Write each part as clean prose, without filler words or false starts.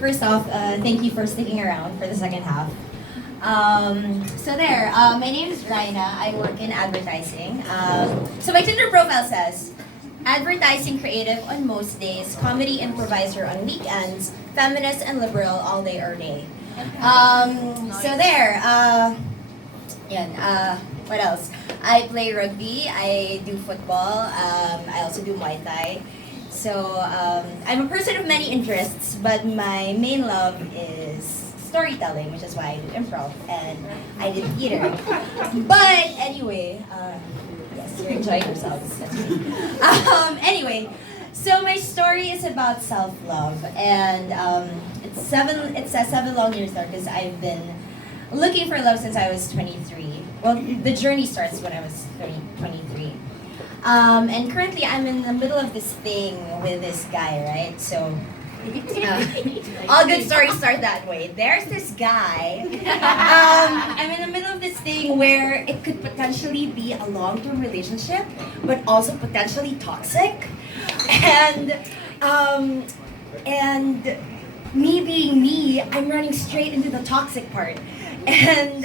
First off, thank you for sticking around for the second half. My name is Raina. I work in advertising. So my Tinder profile says, advertising creative on most days, comedy improviser on weekends, feminist and liberal all day or day. What else? I play rugby, I do football, I also do Muay Thai. I'm a person of many interests, but my main love is storytelling, which is why I do improv and I did theater. But anyway, yes, you're enjoying yourselves. That's great. So my story is about self-love, and it's a 7 long years there because I've been looking for love since I was 23. Well, the journey starts when I was 23. And currently I'm in the middle of this thing with this guy, right? So, all good stories start that way. There's this guy. I'm in the middle of this thing where it could potentially be a long-term relationship, but also potentially toxic. And, and me being me, I'm running straight into the toxic part. And,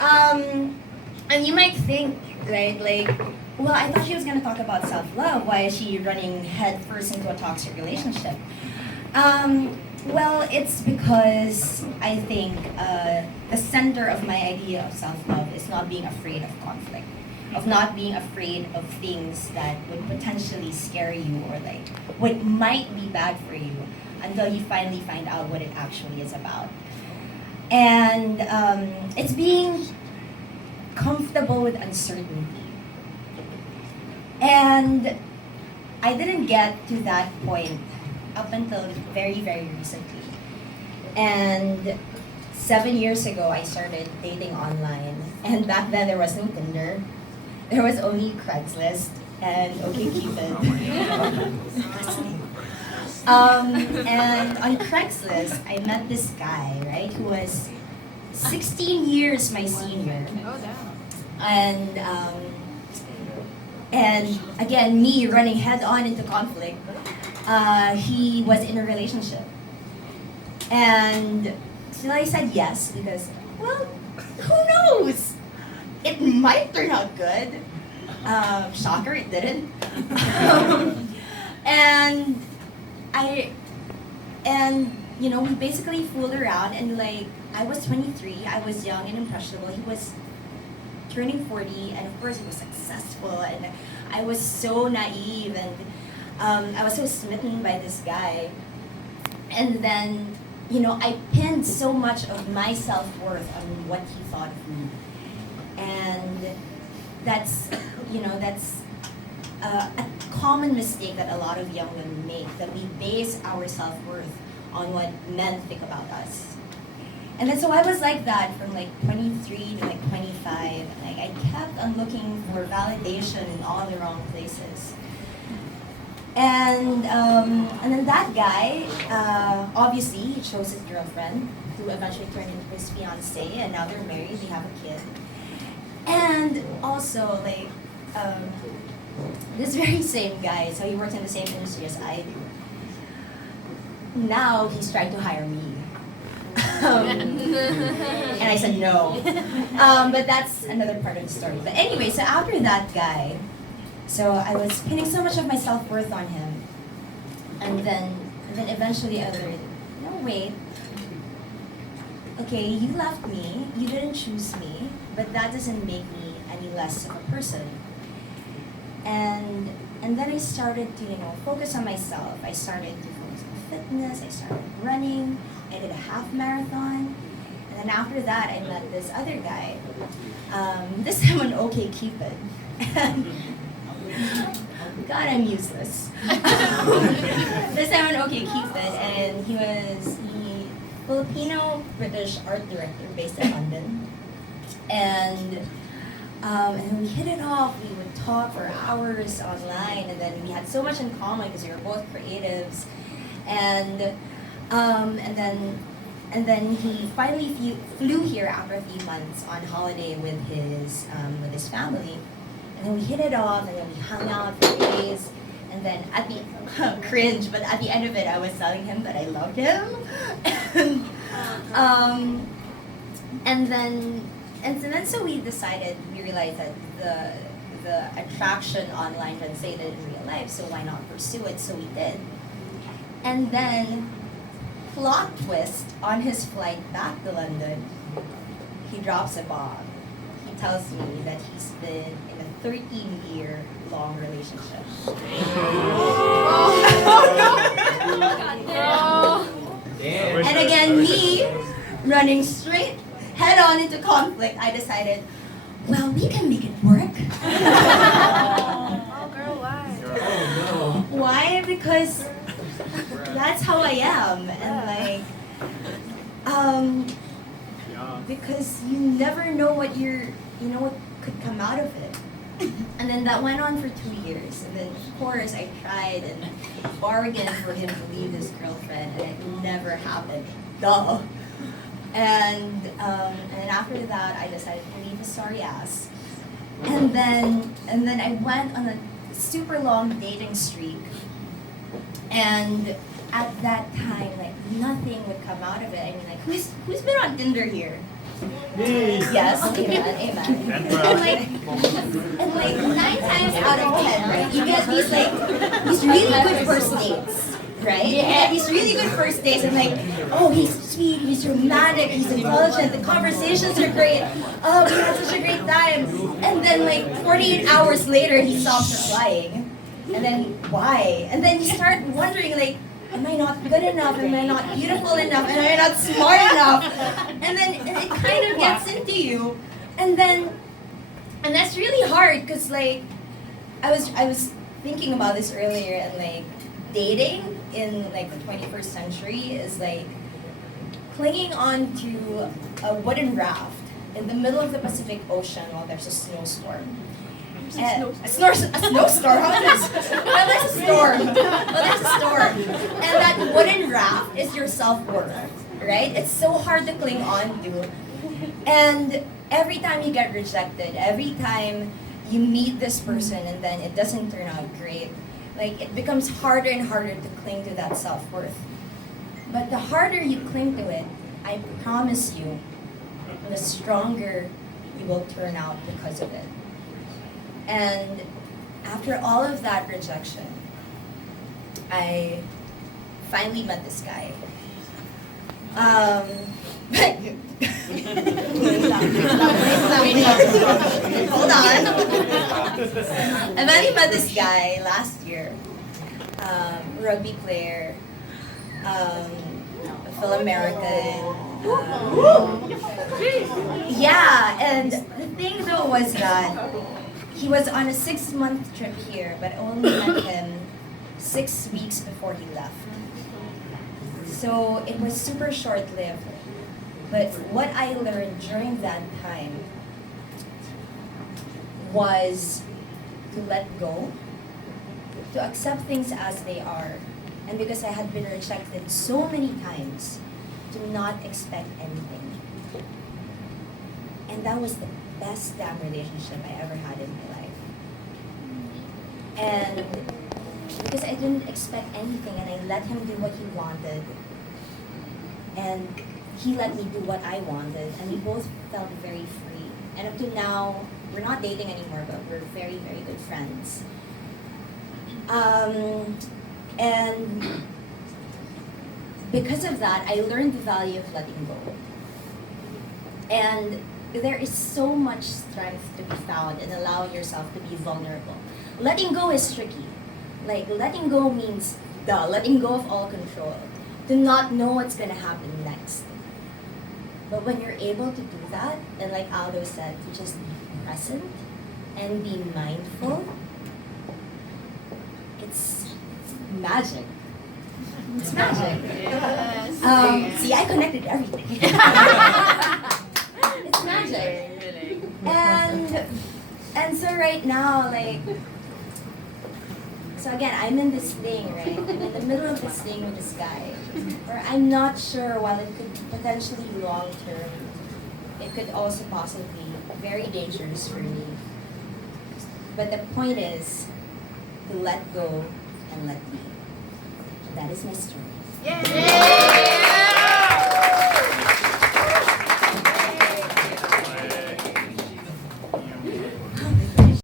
and you might think, right, like, well, I thought she was going to talk about self-love. Why is she running headfirst into a toxic relationship? Well, it's because I think the center of my idea of self-love is not being afraid of conflict, of not being afraid of things that would potentially scare you or like what might be bad for you until you finally find out what it actually is about. And it's being comfortable with uncertainty. And I didn't get to that point up until very, very recently. And 7 years ago, I started dating online. And back then, there was no Tinder. There was only Craigslist and OkCupid. And on Craigslist, I met this guy, right, who was 16 years my senior. Oh, damn. And again, me running head on into conflict, he was in a relationship. And so I said yes because, well, who knows? It might turn out good. Shocker, it didn't. and we basically fooled around, and like, I was 23, I was young and impressionable. He was turning 40, and of course he was successful, and I was so naive, and I was so smitten by this guy. And then, I pinned so much of my self-worth on what he thought of me. And that's a common mistake that a lot of young women make, that we base our self-worth on what men think about us. And then so I was like that from like 23 to like 25. Like, I kept on looking for validation in all the wrong places. And then that guy, obviously, he chose his girlfriend, who eventually turned into his fiance, and now they're married, they have a kid. And also, like, this very same guy, so he works in the same industry as I do. Now he's trying to hire me. And I said no. But that's another part of the story. But anyway, so after that guy, so I was pinning so much of my self-worth on him. And then eventually I learned, no, wait. Okay, you left me, you didn't choose me, but that doesn't make me any less of a person. And then I started to, focus on myself. I started to focus on fitness, I started running, I did a half marathon. And then after that, I met this other guy. This time on OkCupid. God, I'm useless. This time on OkCupid, and he was Filipino-British art director based in London. And we hit it off. We would talk for hours online, and then we had so much in common because we were both creatives. And then he finally flew here after a few months on holiday with his family. And then we hit it off, and then we hung out for days. And then at the cringe, but at the end of it, I was telling him that I loved him. and, um, and then so we decided, we realized that the attraction online translated in real life, so why not pursue it? So we did. And then, plot twist, on his flight back to London, he drops a bomb. He tells me that he's been in a 13-year-long relationship. And again, me, running straight head on into conflict, I decided, well, we can make it work. Oh, girl, why? Why? Because that's how I am. And because you never know what what could come out of it. And then that went on for 2 years. And then, of course, I tried and bargained for him to leave his girlfriend, and it never happened. Duh. And after that, I decided to leave his sorry ass. And then I went on a super long dating streak. And at that time, nothing would come out of it. I mean, who's been on Tinder here? Yes, amen. And 9 times out of 10, right, you get these really good first dates, right? You get these really good first dates, and oh, he's sweet, he's romantic, he's intelligent, the conversations are great, oh, we had such a great time. And then 48 hours later, he stops replying. And then why? And then you start wondering, am I not good enough? Am I not beautiful enough? Am I not smart enough? And it kind of gets into you. And that's really hard, because I was thinking about this earlier, and dating in the 21st century is clinging on to a wooden raft in the middle of the Pacific Ocean while there's a snowstorm. A snowstorm? How is this? Well, there's a storm. And that wooden raft is your self-worth, right? It's so hard to cling on to. And every time you get rejected, every time you meet this person and then it doesn't turn out great, it becomes harder and harder to cling to that self-worth. But the harder you cling to it, I promise you, the stronger you will turn out because of it. And after all of that rejection, I finally met this guy. Hold on. I finally met this guy last year. Rugby player, Phil-American. Yeah, and the thing though was that he was on a 6-month trip here, but I only met him 6 weeks before he left. So it was super short-lived. But what I learned during that time was to let go, to accept things as they are. And because I had been rejected so many times, to not expect anything. And that was the best damn relationship I ever had in my life. And because I didn't expect anything, and I let him do what he wanted, and he let me do what I wanted, and we both felt very free. And up to now, we're not dating anymore, but we're very, very good friends. And because of that, I learned the value of letting go. And there is so much strength to be found in allowing yourself to be vulnerable. Letting go is tricky. Letting go means letting go of all control, to not know what's gonna happen next. But when you're able to do that, and like Aldo said, to just be present and be mindful, it's magic. It's magic. Yes. See, I connected everything. It's magic. And so right now, so again, I'm in this thing, right? I'm in the middle of this thing with this guy, where I'm not sure, while it could potentially long term, it could also possibly be very dangerous for me. But the point is to let go and let be. That is my story. Yay!